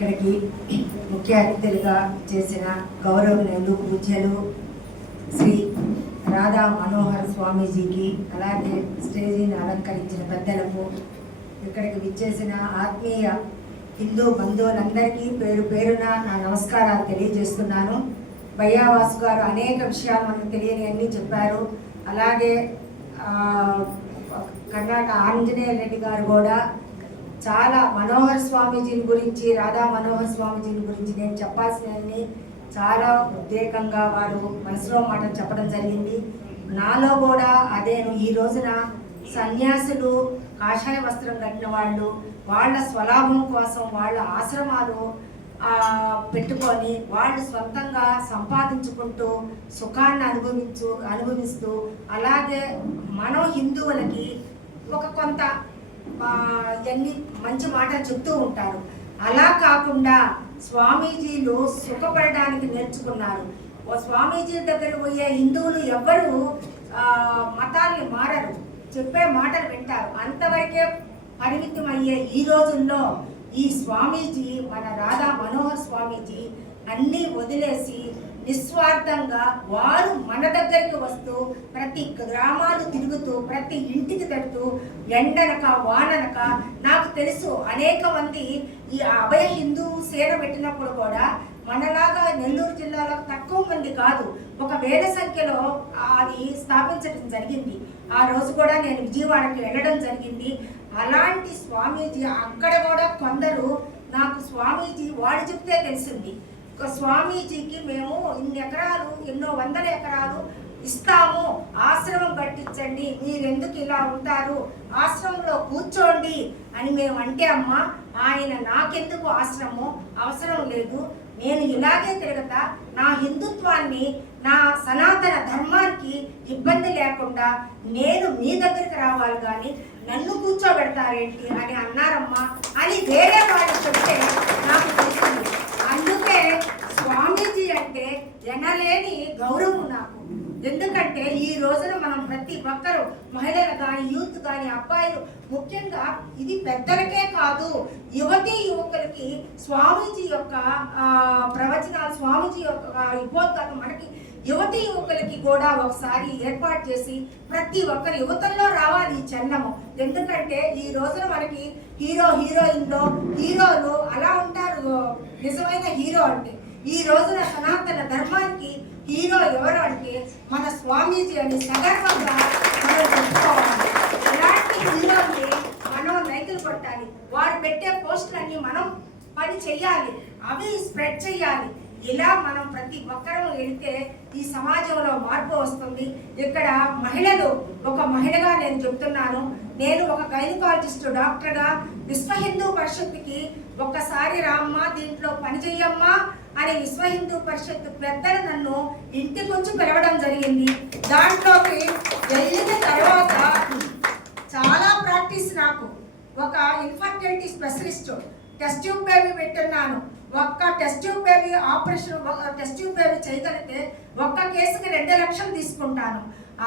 ఇక్కడికి ముఖ్య అతిథులుగా చేసిన గౌరవనీయులు పూజ్యులు శ్రీ రాధా మనోహర్ స్వామీజీకి అలాగే స్టేజీని అలంకరించిన పెద్దలకు ఇక్కడికి విచ్చేసిన ఆత్మీయ హిందూ బంధువులందరికీ పేరు పేరున నా నమస్కారాలు తెలియజేస్తున్నాను. భయ్యావాసు గారు అనేక విషయాలు మనకు తెలియని అన్నీ చెప్పారు. అలాగే కర్ణాటక ఆంజనేయ రెడ్డి గారు కూడా చాలా మనోహర్ స్వామీజీని గురించి రాధా మనోహర్ స్వామీజీని గురించి నేను చెప్పాల్సినవన్నీ చాలా ఉద్రేకంగా వారు మనసులో మాట చెప్పడం జరిగింది. నాలో కూడా అదేను ఈ రోజున సన్యాసులు కాషాయ వస్త్రం కట్టిన వాళ్ళు వాళ్ళ స్వలాభం కోసం వాళ్ళ ఆశ్రమాలు పెట్టుకొని వాళ్ళు సొంతంగా సంపాదించుకుంటూ సుఖాన్ని అనుభవించు అనుభవిస్తూ అలాగే మనం హిందువులకి ఒక కొంత ఇవన్నీ మంచి మాటలు చెప్తూ ఉంటారు. అలా కాకుండా స్వామీజీలు సుఖపడడానికి నేర్చుకున్నారు. ఓ స్వామీజీ దగ్గర పోయే హిందువులు ఎవ్వరు మతాల్ని మారరు. చెప్పే మాటలు వింటారు. అంతవరకే పరిమితం అయ్యే ఈ రోజుల్లో ఈ స్వామీజీ మన రాధా మనోహర్ స్వామీజీ అన్నీ వదిలేసి నిస్వార్థంగా వారు మన దగ్గరికి వస్తూ ప్రతి గ్రామాలు తిరుగుతూ ప్రతి ఇంటికి తడుతూ ఎండనక వాననక నాకు తెలుసు అనేక మంది ఈ అభయ హిందూ సేన పెట్టినప్పుడు కూడా మనలాగా నెల్లూరు జిల్లాలో తక్కువ మంది కాదు. ఒక వేల సంఖ్యలో అది స్థాపించడం జరిగింది. ఆ రోజు కూడా నేను విజయవాడకి వెళ్ళడం జరిగింది. అలాంటి స్వామీజీ అక్కడ కూడా కొందరు నాకు స్వామీజీ వాడు చెప్తే తెలిసింది. స్వామీజీకి మేము ఇన్ని ఎకరాలు ఎన్నో వందల ఎకరాలు ఇస్తాము. ఆశ్రమం కట్టించండి. మీరెందుకు ఇలా ఉంటారు? ఆశ్రమంలో కూర్చోండి అని మేము అంటే అమ్మ ఆయన నాకెందుకు ఆశ్రమం? అవసరం లేదు. నేను ఇలాగే తిరగతా నా హిందుత్వాన్ని నా సనాతన ధర్మానికి ఇబ్బంది లేకుండా నేను మీ దగ్గరికి రావాలి కానీ నన్ను కూర్చోబెడతారేంటి అని అన్నారమ్మా. అని వేరే వాళ్ళు చెప్తే నాకు స్వామీజీ అంటే ఎనలేని గౌరవం నాకు. ఎందుకంటే ఈ రోజున మనం ప్రతి ఒక్కరు మహిళలు కానీ యూత్ కానీ అబ్బాయిలు ముఖ్యంగా ఇది పెద్దలకే కాదు యువతి యువకులకి స్వామీజీ యొక్క ప్రవచనాలు స్వామీజీ యొక్క ఉపోద్ఘాతం మనకి యువతి యువకులకి కూడా ఒకసారి ఏర్పాటు చేసి ప్రతి ఒక్కరు యువతల్లో రావాలి ఈ చలనము ఎందుకంటే ఈ రోజున మనకి హీరో హీరోయిన్లో హీరోలు అలా ఉంటారు. నిజమైన హీరో అంటే. ఈ రోజున సనాతన ధర్మానికి హీరో ఎవరు అంటే మన స్వామీజీ అని సగర్వంగా మనం చెప్పుకోవాలి. ఇలాంటి హీరోని మనం రైతులు కొట్టాలి? వారు పెట్టే పోస్టులన్నీ మనం పని చెయ్యాలి. అవి స్ప్రెడ్ చెయ్యాలి. ఇలా మనం ప్రతి ఒక్కరూ వెళితే ఈ సమాజంలో మార్పు వస్తుంది. ఇక్కడ మహిళలు ఒక మహిళగా నేను చెప్తున్నాను. నేను ఒక గైనకాలజిస్ట్ డాక్టర్గా విశ్వ హిందూ పరిషత్కి ఒక్కసారి రామ్మా దీంట్లో పని చెయ్యమ్మా అని విశ్వ హిందూ పరిషత్ పెద్దలు నన్ను ఇంటికొచ్చి పిలవడం జరిగింది. దాంట్లోకి వెళ్ళిన తర్వాత చాలా ప్రాక్టీస్ నాకు. ఒక infertility specialist test tube baby పెట్టున్నాను. ఒక్క టెస్ట్ ట్యూబ్ బేబీ ఆపరేషన్ ఒక టెస్ట్ ట్యూబ్ బేబీ చేయగలిగితే ఒక్క కేసుకి రెండు లక్షలు తీసుకుంటాను.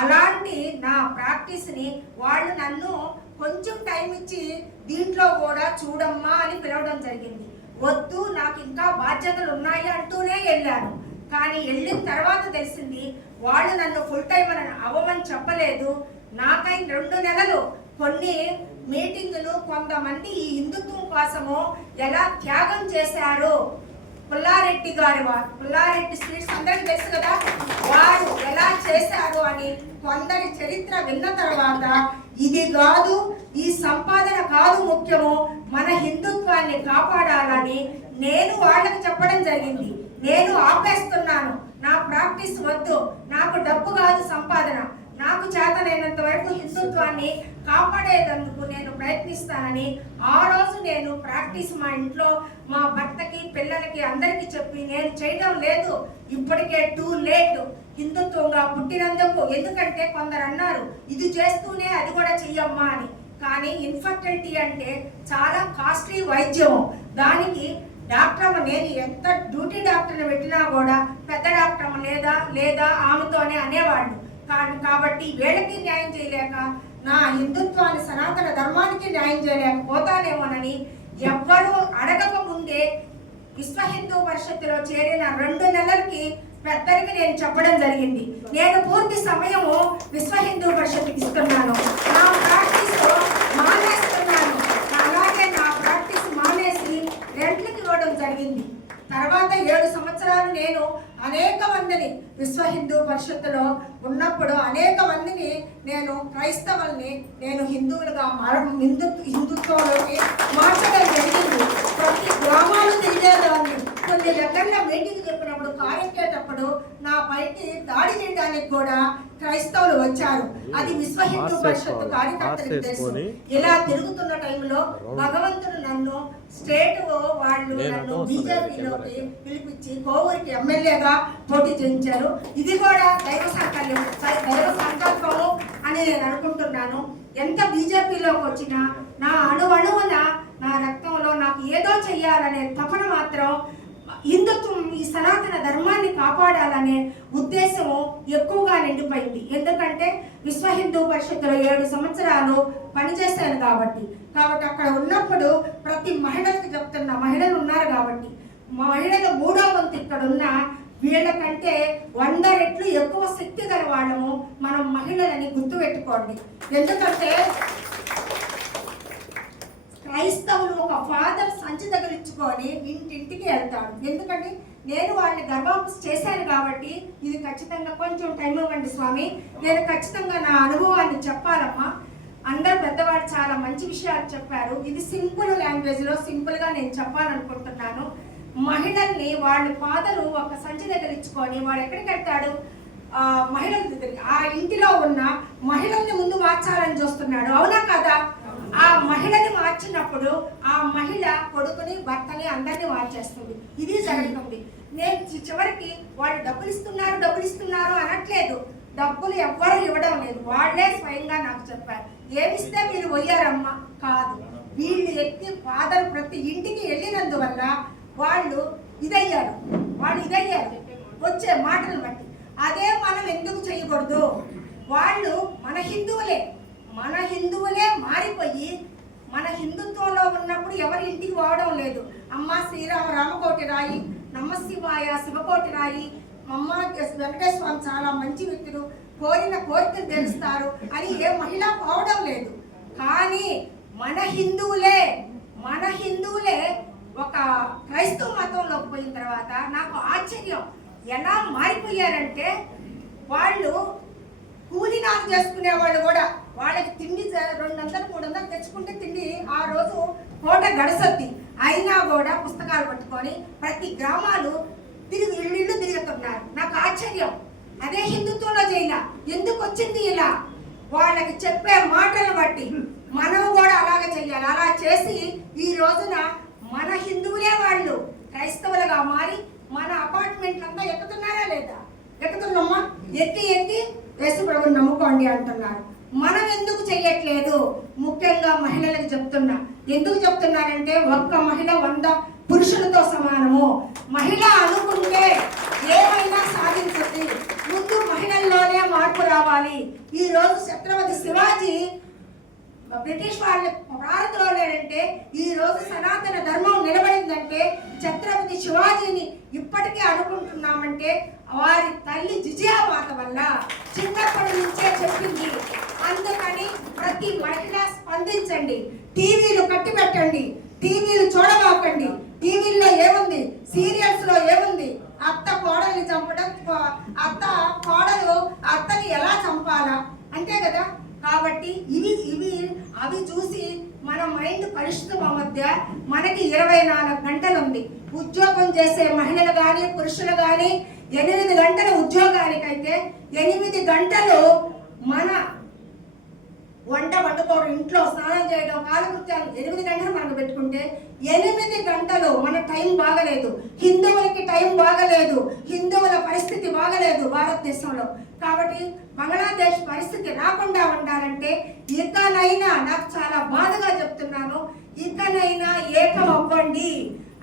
అలాంటి నా ప్రాక్టీస్ని వాళ్ళు నన్ను కొంచెం టైం ఇచ్చి దీంట్లో కూడా చూడమ్మా అని పిలవడం జరిగింది. వద్దు నాకు ఇంకా బాధ్యతలు ఉన్నాయి అంటూనే వెళ్ళాను. కానీ వెళ్ళిన తర్వాత తెలిసింది వాళ్ళు నన్ను ఫుల్ టైం అని అవ్వమని చెప్పలేదు. నాకై రెండు నెలలు కొన్ని మీటింగులు కొంతమంది ఈ హిందుత్వం కోసము ఎలా త్యాగం చేశారు పుల్లారెడ్డి గారి వారు పుల్లారెడ్డి స్వీట్స్ అందరికి తెలుసు కదా? వారు ఎలా చేశారు అని కొందరి చరిత్ర విన్న తర్వాత ఇది కాదు ఈ సంపాదన కాదు ముఖ్యము మన హిందుత్వాన్ని కాపాడాలని నేను వాళ్ళకి చెప్పడం జరిగింది. నేను ఆపేస్తున్నాను. నా ప్రాక్టీస్ వద్దు. నాకు డబ్బు కాదు సంపాదన. నాకు చేతనైనంత వరకు హిందుత్వాన్ని కాపాడేటందుకు నేను ప్రయత్నిస్తానని ఆ రోజు నేను ప్రాక్టీస్ మా ఇంట్లో మా భర్తకి పిల్లలకి అందరికీ చెప్పి నేను చేయడం లేదు. ఇప్పటికే టూ లేట్. హిందుత్వంగా పుట్టినందుకు ఎందుకంటే కొందరు అన్నారు ఇది చేస్తూనే అది కూడా చెయ్యమ్మా అని. కానీ ఇన్ఫర్టిలిటీ అంటే చాలా కాస్ట్లీ వైద్యం. దానికి డాక్టర్ నేను ఎంత డ్యూటీ డాక్టర్ని పెట్టినా కూడా పెద్ద డాక్టర్ లేదా లేదా ఆమెతోనే అనేవాళ్ళు. కాబట్టి వీళ్ళకి న్యాయం చేయలేక నా హిందుత్వాన్ని సనాతన ధర్మానికి న్యాయం చేయలేకపోతానేమోనని ఎవ్వరూ అడగక ముందే విశ్వ హిందూ పరిషత్తులో చేరిన రెండు నెలలకి పెద్దలకి నేను చెప్పడం జరిగింది. నేను పూర్తి సమయము విశ్వ హిందూ పరిషత్కి ఇస్తున్నాను. నా ప్రాక్టీస్ మానేస్తున్నాను. అలాగే నా ప్రాక్టీస్ మానేసి రెంట్లకి ఇవ్వడం జరిగింది. తర్వాత ఏడు సంవత్సరాలు నేను అనేక మందిని విశ్వ హిందూ పరిషత్తులో ఉన్నప్పుడు అనేక మందిని నేను క్రైస్తవుల్ని నేను హిందువులుగా మార హిందు హిందుత్వంలోకి మార్చడం జరిగింది. ప్రతి గ్రామాలు తిరిగేదాన్ని. కొన్ని దగ్గరలో మీటింగ్ చెప్పినప్పుడు కారెక్కేటప్పుడు నా పైకి దాడి చేయడానికి కూడా క్రైస్తవులు వచ్చారు. అది విశ్వ హిందూ పరిషత్తు కార్యకర్తలకు తెలుసు. ఇలా తిరుగుతున్న టైంలో భగవంతుడు నన్ను స్టేట్ వాళ్ళు నన్ను బీజేపీలోకి పిలిపించి కోవూరికి ఎమ్మెల్యేగా పోటీ చేయించారు. ఇది కూడా దైవ సంకల్పం దైవ సంకల్పము అని నేను అనుకుంటున్నాను. ఎంత బీజేపీలోకి వచ్చినా నా అణువణువున నా రక్తంలో నాకు ఏదో చెయ్యాలనే తపన మాత్రం హిందుత్వం ఈ సనాతన ధర్మాన్ని కాపాడాలనే ఉద్దేశము ఎక్కువగా నిండిపోయింది. ఎందుకంటే విశ్వ హిందూ పరిషత్తులో ఏడు సంవత్సరాలు పనిచేశాను కాబట్టి. కాబట్టి అక్కడ ఉన్నప్పుడు ప్రతి మహిళలకు చెప్తున్న మహిళలు ఉన్నారు కాబట్టి. మహిళలు మూడో వంతు ఇక్కడ ఉన్న వీళ్ళకంటే వంద రెట్లు ఎక్కువ శక్తి గల వాళ్ళము మనం మహిళలని గుర్తుపెట్టుకోండి. ఎందుకంటే క్రైస్తవులు ఒక ఫాదర్ సంచి తగిలించుకొని ఇంటింటికి వెళ్తాడు ఎందుకంటే నేను వాళ్ళని గర్భాంశ చేశాను కాబట్టి ఇది ఖచ్చితంగా కొంచెం టైం ఇవ్వండి స్వామి. నేను ఖచ్చితంగా నా అనుభవాన్ని చెప్పాలమ్మా. అందరు పెద్దవాళ్ళు చాలా మంచి విషయాలు చెప్పారు. ఇది సింపుల్ లాంగ్వేజ్లో సింపుల్గా నేను చెప్పాలనుకుంటున్నాను. మహిళల్ని వాళ్ళ ఫాదరు ఒక సంచి దగ్గర ఇచ్చుకొని వాడు ఎక్కడికి వెళ్తాడు? మహిళల దగ్గరికి. ఆ ఇంటిలో ఉన్న మహిళల్ని ముందు మార్చాలని చూస్తున్నాడు. అవునా కదా? ఆ మహిళని మార్చినప్పుడు ఆ మహిళ కొడుకుని భర్తని అందరినీ మార్చేస్తుంది. ఇది జరుగుతుంది నేను చివరికి వాళ్ళు డబ్బులు ఇస్తున్నారు డబ్బులు ఇస్తున్నారు అనట్లేదు. డబ్బులు ఎవ్వరు ఇవ్వడం లేదు. వాళ్ళే స్వయంగా నాకు చెప్పారు. ఏమిస్తే మీరు పోయారమ్మా కాదు. వీళ్ళు ఎత్తి ఫాదర్ ప్రతి ఇంటికి వెళ్ళినందువల్ల వాళ్ళు ఇదయ్యారు. వాళ్ళు ఇదయ్యారు. వచ్చే మాటలు బట్టి. అదే మనం ఎందుకు చేయకూడదు? వాళ్ళు మన హిందువులే. మన హిందువులే మారిపోయి మన హిందుత్వంలో ఉన్నప్పుడు ఎవరి ఇంటికి పోవడం లేదు. అమ్మ శ్రీరామ రామకోటి రాయి నమశివాయ శివకోటి రాయి అమ్మ వెంకటేశ్వర స్వామి చాలా మంచి వ్యక్తులు కోరిన కోరికలు తెలుస్తారు అని ఏ మహిళ పోవడం లేదు. కానీ మన హిందువులే మన హిందువులే ఒక క్రైస్తవ మతంలోకి పోయిన తర్వాత నాకు ఆశ్చర్యం. ఎలా మారిపోయారంటే వాళ్ళు కూలినాలు చేసుకునే వాళ్ళు కూడా. వాళ్ళకి తిండి రెండు వందలు మూడు వందలు తెచ్చుకుంటే తిండి ఆ రోజు కోట గడసొద్ది. అయినా కూడా పుస్తకాలు పట్టుకొని ప్రతి గ్రామాలు తిరిగి ఇళ్ళు తిరుగుతున్నారు నాకు ఆశ్చర్యం. అదే హిందుత్వంలో చేయాల ఎందుకు వచ్చింది ఇలా? వాళ్ళకి చెప్పే మాటలు బట్టి మనం కూడా అలాగే చెయ్యాలి. అలా చేసి ఈ రోజున మన హిందువులే వాళ్ళు క్రైస్తవులుగా మారి మన అపార్ట్మెంట్లంతా ఎక్కుతున్నారా లేదా? ఎక్కుతున్నామా? ఎక్కి ఎక్కి యేసు ప్రభుని నమ్ముకోండి అంటున్నారు. మనం ఎందుకు చెయ్యట్లేదు? ముఖ్యంగా మహిళలకు చెప్తున్నా. ఎందుకు చెప్తున్నారంటే ఒక్క మహిళ వంద పురుషులతో సమానము. మహిళ అనుకుంటే ఏమైనా సాధించండి. ముందు మహిళల్లోనే మార్పు రావాలి. ఈ రోజు ఛత్రపతి శివాజీ బ్రిటిష్ వాళ్ళ భారత్లోనేనంటే ఈ రోజు సనాతన ధర్మం నిలబడిందంటే ఛత్రపతి శివాజీని ఇప్పటికే అనుకుంటున్నామంటే వారి తల్లి జిజియామాత వల్ల చిన్నప్పటి నుంచే చెప్పింది. అందుకని ప్రతి మహిళ స్పందించండి. టీవీలు కట్టి పెట్టండి టీవీలు చూడబాకండి. టీవీల్లో ఏముంది? సీరియల్స్లో ఏముంది? అత్త కోడల్ని చంపడం కో- అత్త కోడలు అత్తని ఎలా చంపాలా? అంతే కదా? కాబట్టి ఇవి ఇవి అవి చూసి మన మైండ్ కలుషితం మధ్య మనకి ఇరవై నాలుగు గంటలు ఉంది ఉద్యోగం చేసే మహిళలు కానీ పురుషులు కానీ ఎనిమిది గంటల ఉద్యోగానికైతే ఎనిమిది గంటలు మన వంట పట్టుకోవడం ఇంట్లో స్నానం చేయడం కాలకృత్యాలు ఎనిమిది గంటలు మనకు పెట్టుకుంటే ఎనిమిది గంటలు మన టైం బాగలేదు. హిందువులకి టైం బాగలేదు. హిందువుల పరిస్థితి బాగా భారతదేశంలో. కాబట్టి బంగ్లాదేశ్ పరిస్థితి రాకుండా ఉండాలంటే ఇకనైనా నాకు చాలా బాధగా చెప్తున్నాను. ఇకనైనా ఏకం అవ్వండి.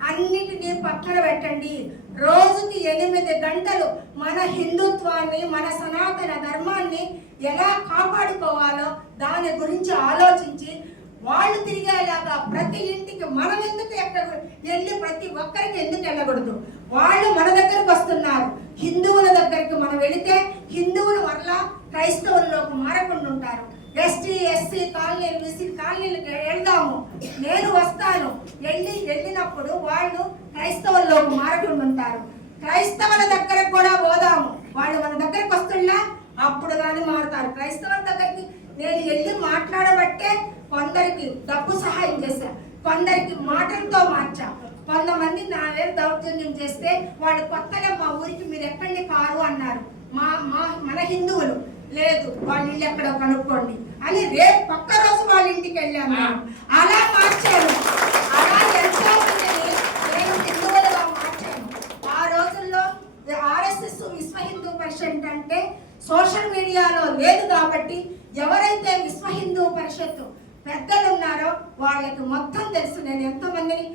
అన్నిటినీ పక్కన పెట్టండి. రోజుకి ఎనిమిది గంటలు మన హిందుత్వాన్ని మన సనాతన ధర్మాన్ని ఎలా కాపాడుకోవాలో దాని గురించి ఆలోచించి వాళ్ళు తిరిగేలాగా ప్రతి ఇంటికి మనం ఎందుకు ఎక్కడ వెళ్ళి ప్రతి ఒక్కరికి ఎందుకు వెళ్ళకూడదు? వాళ్ళు మన దగ్గరకు వస్తున్నారు హిందువుల దగ్గరికి మనం వెళితే హిందువులు మరలా క్రైస్తవుల్లోకి మారకుండా ఉంటారు ఎస్టీ ఎస్సీ కాలనీలు బీసీ కాలనీలకు వెళ్దాము. నేను వస్తాను. వెళ్ళి వెళ్ళినప్పుడు వాళ్ళు క్రైస్తవుల్లోకి మారకుండా ఉంటారు క్రైస్తవుల దగ్గర కూడా పోదాము. వాళ్ళు మన దగ్గరకు వస్తున్నా అప్పుడు కానీ మారుతారు. క్రైస్తవుల దగ్గరికి నేను వెళ్ళి మాట్లాడబట్టే కొందరికి డబ్బు సహాయం చేశా. కొందరికి మాటలతో మార్చా. కొంతమంది నా మీద దౌర్జన్యం చేస్తే వాళ్ళు కొత్తగా మా ఊరికి మీరు ఎక్కడిని కారు అన్నారు. మా మా మన హిందువులు. లేదు వాళ్ళ ఇల్లు ఎక్కడో కనుక్కోండి. అని రేపు పక్క రోజు వాళ్ళ ఇంటికి వెళ్ళాము అలా మార్చాను అలా ఎంతో మందిని నేను హిందువులుగా మార్చాను. ఆ రోజుల్లో ఆర్ఎస్ఎస్ విశ్వ హిందూ పరిషత్ అంటే సోషల్ మీడియాలో లేదు కాబట్టి ఎవరైతే విశ్వ హిందూ పరిషత్ పెద్దలు ఉన్నారో వాళ్ళకి మొత్తం తెలుసు. నేను ఎంతమందిని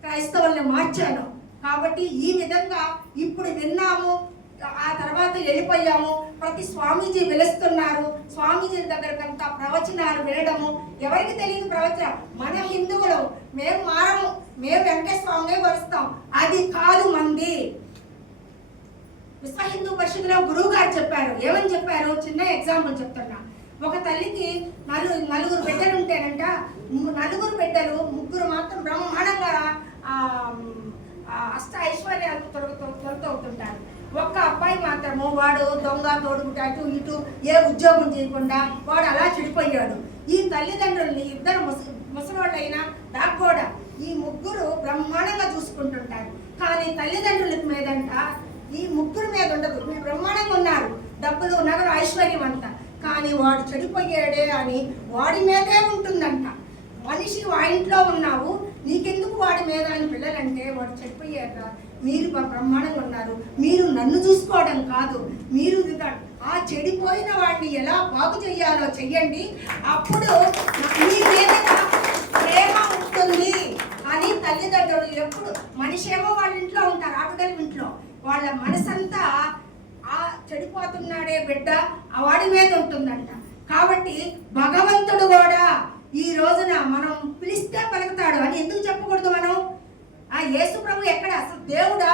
క్రైస్తవుల్ని మార్చాను. కాబట్టి ఈ విధంగా ఇప్పుడు విన్నాము. ఆ తర్వాత వెళ్ళిపోయాము. ప్రతి స్వామీజీ వెలుస్తున్నారు. స్వామీజీ దగ్గరకంతా ప్రవచనాలు వినడము. ఎవరికి తెలియదు ప్రవచన? మన హిందువులు. మేము మారము. మేము వెంకటేశ్వర స్వామి వరుస్తాం. అది కాదు మంది. విశ్వ హిందూ పరిషత్లో గురువు గారు చెప్పారు. ఏమని చెప్పారు? చిన్న ఎగ్జాంపుల్ చెప్తున్నా. ఒక తల్లికి నలు నలుగురు బిడ్డలు ఉంటేనంట నలుగురు బిడ్డలు ముగ్గురు మాత్రం బ్రహ్మాండంగా అష్ట ఐశ్వర్యాలకు తొలగుతూ తొలుతూ ఒక్క అబ్బాయి మాత్రము వాడు దొంగ తోడుగుట అటు ఇటు ఏ ఉద్యోగం చేయకుండా వాడు అలా చెడిపోయాడు. ఈ తల్లిదండ్రుల్ని ఇద్దరు ముస ముసలోళ్ళైనా దాక్కోడా ఈ ముగ్గురు బ్రహ్మాండంగా చూసుకుంటుంటారు. కానీ తల్లిదండ్రుల మీదంట ఈ ముగ్గురు మీద ఉండదు. వీళ్ళు బ్రహ్మాండంగా ఉన్నారు. డబ్బులు నగరు ఐశ్వర్యం అంతా కానీ వాడు చెడిపోయాడే అని వాడి మీదే ఉంటుందంట. మనిషి వా ఇంట్లో ఉన్నావు నీకెందుకు వాడి మీద అని పిల్లలంటే వాడు చెప్పయ్యాక మీరు బ- బ్రహ్మాండంగా ఉన్నారు. మీరు నన్ను చూసుకోవడం కాదు. మీరు ఆ చెడిపోయిన వాడిని ఎలా బాగు చెయ్యాలో చెయ్యండి. అప్పుడు మీ మీద ప్రేమ ఉంటుంది అని తల్లిదండ్రులు ఎప్పుడు మనిషి ఏమో వాళ్ళ ఇంట్లో ఉంటారు ఆటగల ఇంట్లో. వాళ్ళ మనసంతా ఆ చెడిపోతున్నాడే బిడ్డ ఆ వాడి మీద ఉంటుందంట. కాబట్టి భగవంతుడు కూడా ఈ రోజున మనం పిలిస్తే పలుకుతాడు అని ఎందుకు చెప్పకూడదు మనం? ఆ యేసు ప్రభు ఎక్కడ? అసలు దేవుడా?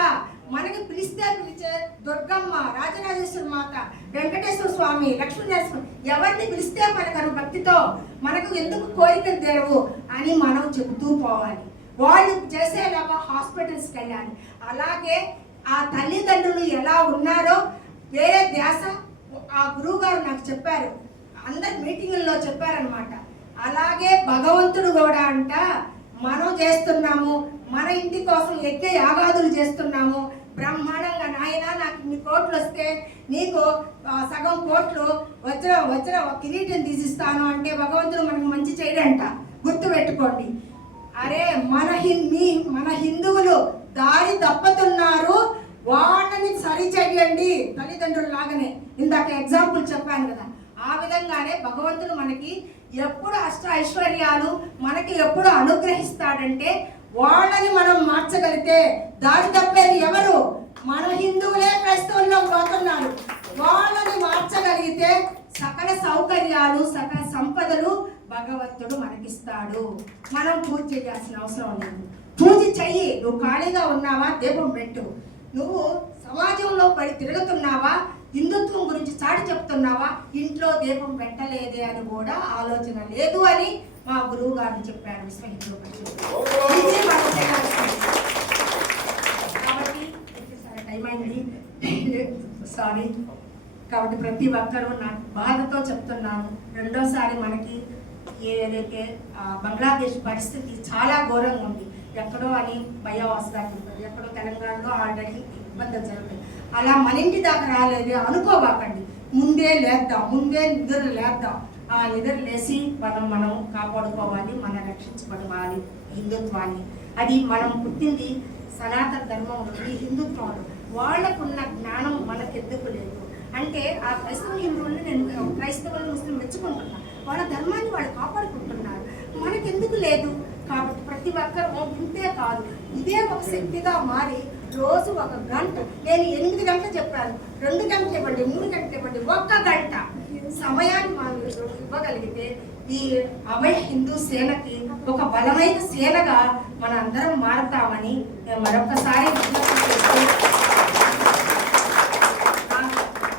మనకి పిలిస్తే పిలిచే దుర్గమ్మ రాజరాజేశ్వర మాత వెంకటేశ్వర స్వామి లక్ష్మీనరసింహ ఎవరిని పిలిస్తే పలకరు భక్తితో? మనకు ఎందుకు కోరికలు తెరవు అని మనం చెబుతూ పోవాలి. వాళ్ళు చేసేలాగా హాస్పిటల్స్కి వెళ్ళాలి. అలాగే ఆ తల్లిదండ్రులు ఎలా ఉన్నారో వేరే ధ్యాస ఆ గురువుగారు నాకు చెప్పారు. అందరి మీటింగుల్లో చెప్పారనమాట అలాగే భగవంతుడు కూడా అంట మనం చేస్తున్నాము మన ఇంటి కోసం ఎక్కే యాగాదులు చేస్తున్నాము. బ్రహ్మాండంగా నాయన నాకు ఇన్ని కోట్లు వస్తే నీకు ఆ, సగం కోట్లు వచ్చిన వచ్చిన కిరీటం తీసిస్తాను అంటే భగవంతుడు మనకు మంచి చేయడంట గుర్తు పెట్టుకోండి అరే మన హిం మీ మన హిందువులు దారి తప్పుతున్నారు వాళ్ళని సరి చేయండి తల్లిదండ్రులు లాగానే ఇందాక ఎగ్జాంపుల్ చెప్పాను కదా. ఆ విధంగానే భగవంతుడు మనకి ఎప్పుడు అష్ట ఐశ్వర్యాలు మనకి ఎప్పుడు అనుగ్రహిస్తాడంటే వాళ్ళని మనం మార్చగలిగితే దారి తప్పేది ఎవరు? మన హిందువులే క్రైస్తవుల్లో పోతున్నారు. వాళ్ళని మార్చగలిగితే సకల సౌకర్యాలు సకల సంపదలు భగవంతుడు మనకిస్తాడు. మనం పూజ చేయాల్సిన అవసరం లేదు. పూజ చెయ్యి. నువ్వు ఖాళీగా ఉన్నావా? దీపం పెట్టు. నువ్వు సమాజంలో పడి తిరుగుతున్నావా? హిందుత్వం గురించి చాటి చెప్తున్నావా? ఇంట్లో దీపం పెట్టలేదే అని కూడా ఆలోచన లేదు అని మా గురువు గారు చెప్పారు విశ్వ హిందూ కాబట్టి టైం అయింది సారీ కాబట్టి ప్రతి ఒక్కరూ నాకు బాధతో చెప్తున్నాను. రెండోసారి మనకి ఏదైతే బంగ్లాదేశ్ పరిస్థితి చాలా ఘోరంగా ఉంది. ఎక్కడో అని భయం ఉంటుంది ఎక్కడో తెలంగాణలో ఆల్రెడీ ఇబ్బంది జరుగుతుంది. అలా మన ఇంటి దాకా రాలేదు అనుకోబాకండి. ముందే లేద్దాం ముందే నిద్ర లేద్దాం. ఆ నిద్ర లేసి మనం మనం కాపాడుకోవాలి మనం రక్షించబడాలి హిందుత్వాన్ని. అది మనం పుట్టింది సనాతన ధర్మం నుండి హిందుత్వంలో. వాళ్ళకున్న జ్ఞానం మనకెందుకు లేదు? అంటే ఆ క్రైస్తవ హిందువులను నేను క్రైస్తవులను ముస్లిం మెచ్చుకుంటున్నా. వాళ్ళ ధర్మాన్ని వాళ్ళు కాపాడుకుంటున్నారు. మనకెందుకు లేదు? కాబట్టి ప్రతి ఒక్కరు ఇంతే కాదు. ఇదే ఒక శక్తిగా మారి రోజు ఒక గంట. నేను ఎనిమిది గంటలు చెప్పాను. రెండు గంటలు ఇవ్వండి మూడు గంటలు ఇవ్వండి ఒక్క గంట. సమయాన్ని మనం ఇవ్వగలిగితే ఈ అభయ హిందూ సేనకి ఒక బలమైన సేనగా మన అందరం మారుతామని మరొకసారి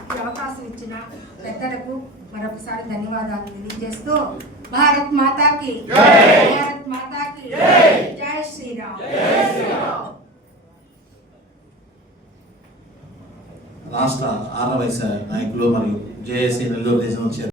ఈ అవకాశం ఇచ్చిన పెద్దలకు మరొకసారి ధన్యవాదాలు తెలియజేస్తూ భారత్ మాతాకి భారత్ మాతాకి జై శ్రీరామ్! రాష్ట్ర ఆర్య వైశ్య నాయకులు మరియు జేఏసీ నెల్లూరు దేశం వచ్చారు